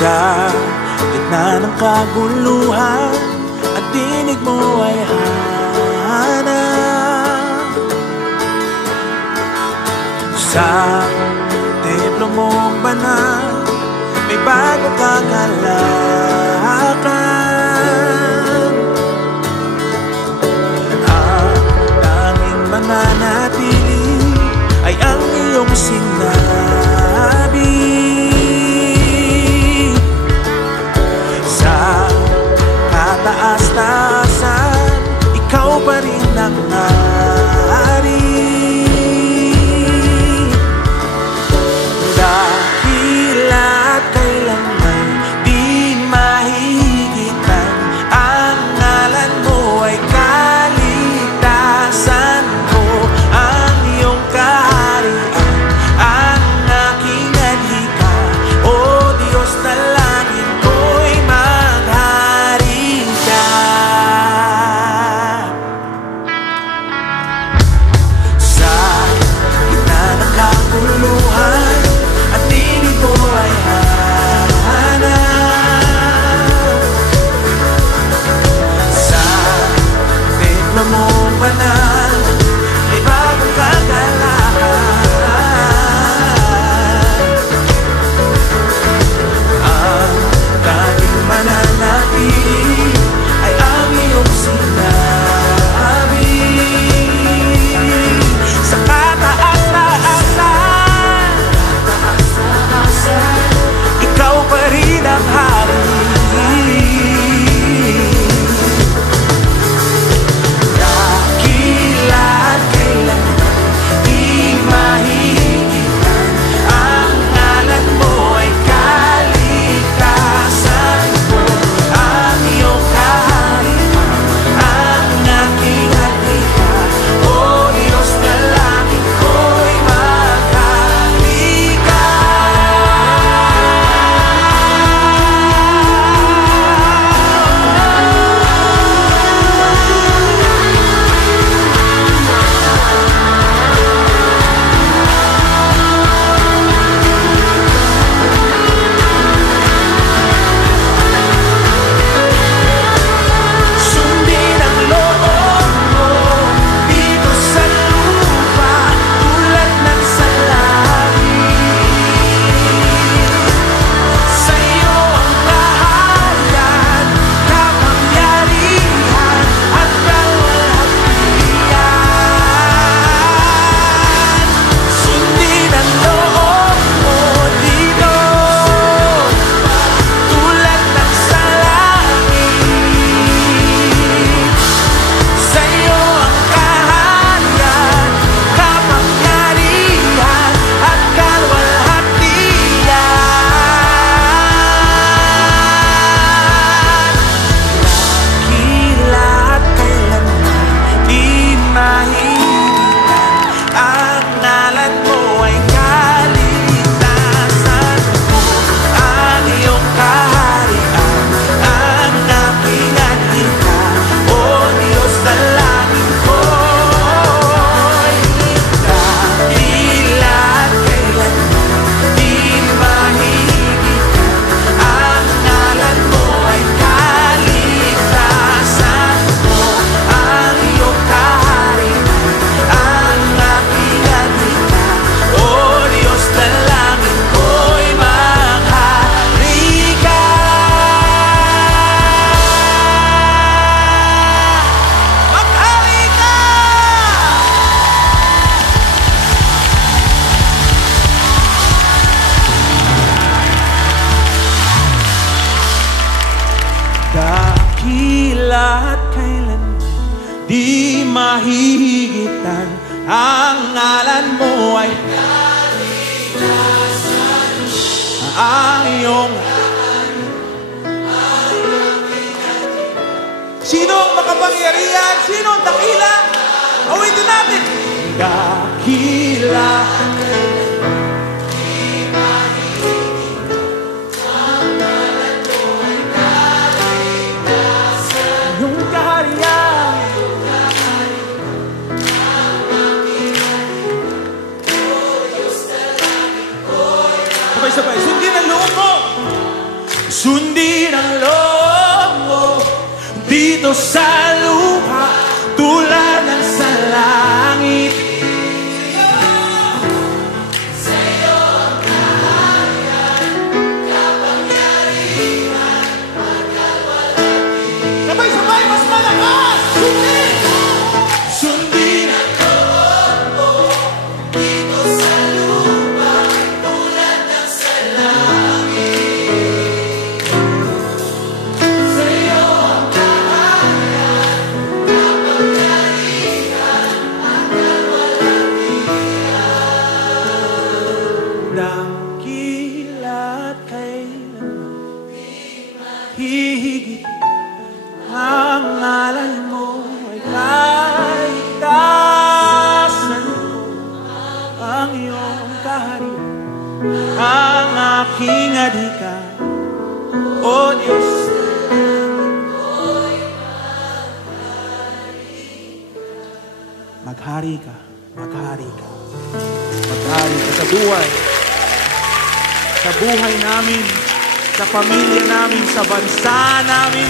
Sa gitna ng kaguluhan, ang tinig mo ay hanap. Sa templo mong banal, may bago kang halakan. Ang tanging mananatili ay ang iyong sinabi. Sa kataas-taasan, ikaw pa rin ang hari. Dakila't kailanman di mahihigitan, ang ngalan mo ay kaligtasan ko. Ang iyong kaharian, ang aking adhika, o Diyos na langit ko'y maghari ka. Sa gitna ng kaguluhan, at tinig mo ay hanap. Sa templo mong banal, may bagong kagalakan. Ang tanging mananatili ay ang iyong sinabi. Sa kataas-taasan, ikaw pa rin ang hari. Dakila't kailanman di mahihigitan, ang ngalan mo ay kaligtasan ko. Ang iyong kaharian, ang aking adhika, o Diyos na langit ko'y maghari ka. Sundin ang loob mo dito sa lupa, tulad ng sa langit. Sa'yo ang kaharian, kapangyarihan, at kalwalhatian. Sundin ang loob mo dito, tulad ng sa langit. Sa'yo ang kaharian, kapangyarihan, at kalwalhatian. Dakila't kailanman di mahihigitan, ang ngalan mo ay kaligtasan ko. Ang iyong kaharian, ang aking adhika, o Diyos na langit ko'y dakila't kailanman di mahihigitan, ang ngalan mo ay kaligtasan ko. Ang iyong kaharian, ang aking adhika, o Diyos na langit ko'y maghari ka. Maghari ka! Dakila't kailanman di mahihigitan, ang ngalan mo ay ang iyong. Sino ang makapangyarihan? Sino ang dakila? Awitin natin. Dakila, Sundin ang loob mo. Sundin ang loob mo dito sa lupa tulad ng sa langit. Sabay-sabay, mas malakas! Sundin! Sundin ang loob mo dito sa lupa tulad ng sa langit. Sa'yo ang kaharian, kapangyarihan, hanggang walang hanggan. Dakila't kailanman hihigit ang ngalan mo ay kaligtasan ko, ang iyong kaharian, ang aking adhika, O Diyos. Maghari ka, maghari ka, maghari ka sa buhay namin, sa pamilya namin, sa bansa namin.